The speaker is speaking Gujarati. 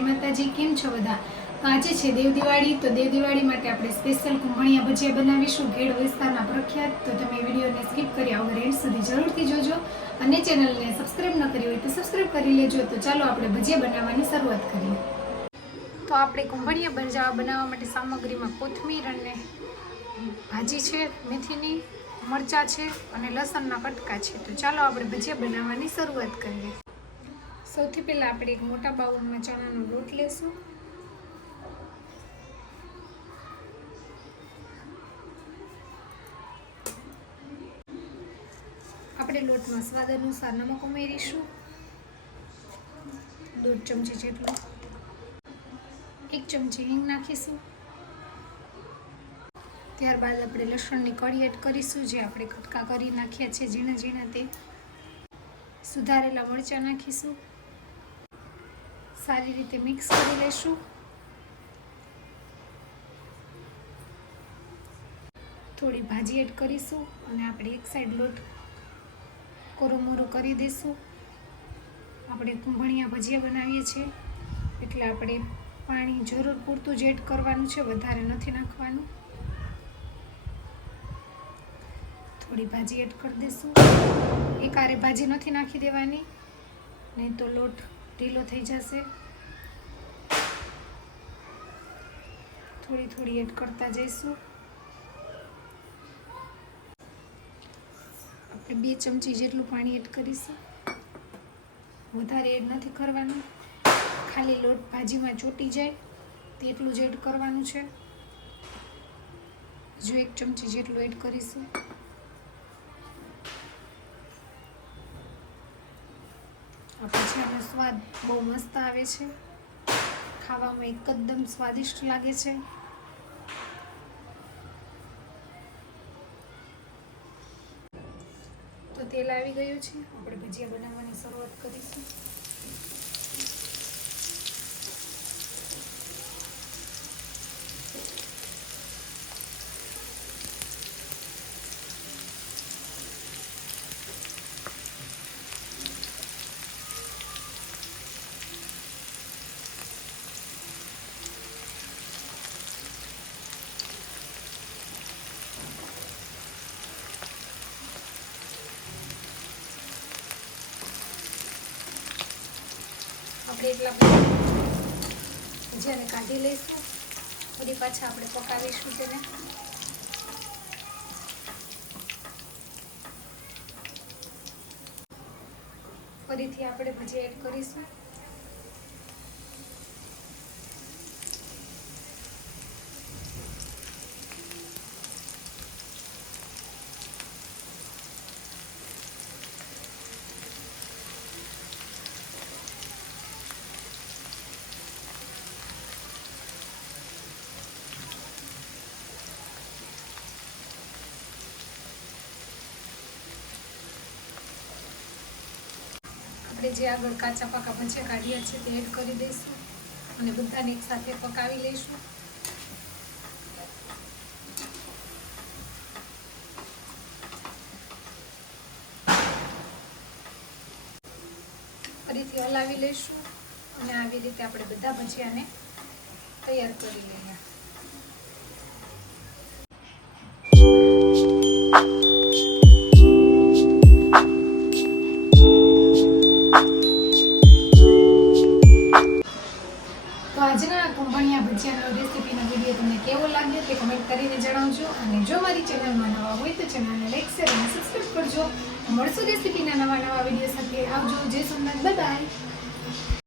જય માતાજી। કેમ છો બધા? તો આજે છે દેવ દિવાળી। તો દેવ દિવાળી માટે આપણે સ્પેશિયલ કુંભણિયા ભજીયા બનાવીશું, ઘેડ વિસ્તારના પ્રખ્યાત। તો તમે વિડીયોને સ્કીપ કર્યા વગર એન્ડ સુધી જરૂરથી જોજો અને ચેનલને સબસ્ક્રાઇબ ન કરી હોય તો સબસ્ક્રાઇબ કરી લેજો। તો ચાલો આપણે ભજીયા બનાવવાની શરૂઆત કરીએ। તો આપણે કુંભણિયા ભજીયા બનાવવા માટે સામગ્રીમાં કોથમીર અને ભાજી છે, મેથીની, મરચાં છે અને લસણના કટકા છે। તો ચાલો આપણે ભજીયા બનાવવાની શરૂઆત કરીએ। સૌથી પહેલાં આપણે એક મોટા બાઉલમાં ચણાનો લોટ લેશું। આપણે લોટમાં સ્વાદ અનુસાર નમક ઉમેરીશું, 1.5 ચમચી જેટલું। 1 ચમચી હિંગ નાખીશું। ત્યારબાદ આપણે લસણની કળી એડ કરીશું, જે આપણે કટકા કરી નાખ્યા છે ઝીણા ઝીણા તે। સુધારેલા મરચાં નાખીશું, સારી રીતે મિક્સ કરી લઈશું। થોડી ભાજી એડ કરીશું અને આપણે એક સાઈડ લોટ કોરોમોરો કરી દઈશું। આપણે કુંભણિયા ભજીયા બનાવીએ છીએ એટલે આપણે પાણી જરૂર પૂરતું જ એડ કરવાનું છે, વધારે નથી નાખવાનું। થોડી ભાજી એડ કરી દઈશું। એકારે ભાજી નથી નાખી દેવાની, નહીં તો લોટ ઢીલો થઈ જશે। થોડી થોડી એડ કરતા જઈશું। આપણે 2 ચમચી જેટલું પાણી એડ કરીશું, વધારે એડ નથી કરવાનું, ખાલી લોટ ભાજીમાં ચોંટી જાય તેટલું જ એડ કરવાનું છે। જો 1 ચમચી જેટલું એડ કરીશું। આ ભજીયાનો સ્વાદ બહુ મસ્ત આવે છે, ખાવામાં એકદમ સ્વાદિષ્ટ લાગે છે। તો તેલ આવી ગયું છે, આપણે ભજીયા બનાવવાની શરૂઆત કરીશું। આપણે એટલા ભજીયાને કાઢી લઈશું, ફરી પાછા આપણે પકાવીશું તેને। ફરીથી આપણે ભજીયા એડ કરીશું। આપણે જે આગળ કાચા પાકા ભજીયા કાઢ્યા છે તે એડ કરી દઈશું અને બધાને એક સાથે પકાવી લઈશું। ફરીથી હલાવી લઈશું અને આવી રીતે આપણે બધા ભજીયાને તૈયાર કરી લઈએ। તો આજના કુંભણિયા ભજીયાનો રેસીપીનો વિડીયો તમને કેવો લાગ્યો તે કમેન્ટ કરીને જણાવજો અને જો મારી ચેનલમાં નવા હોય તો ચેનલને લાઈક શેર અને સબસ્ક્રાઈબ કરજો। મળશું રેસીપીના નવા વિડીયો સાથે। આવજો, જય સોમનાથ, બાય બાય।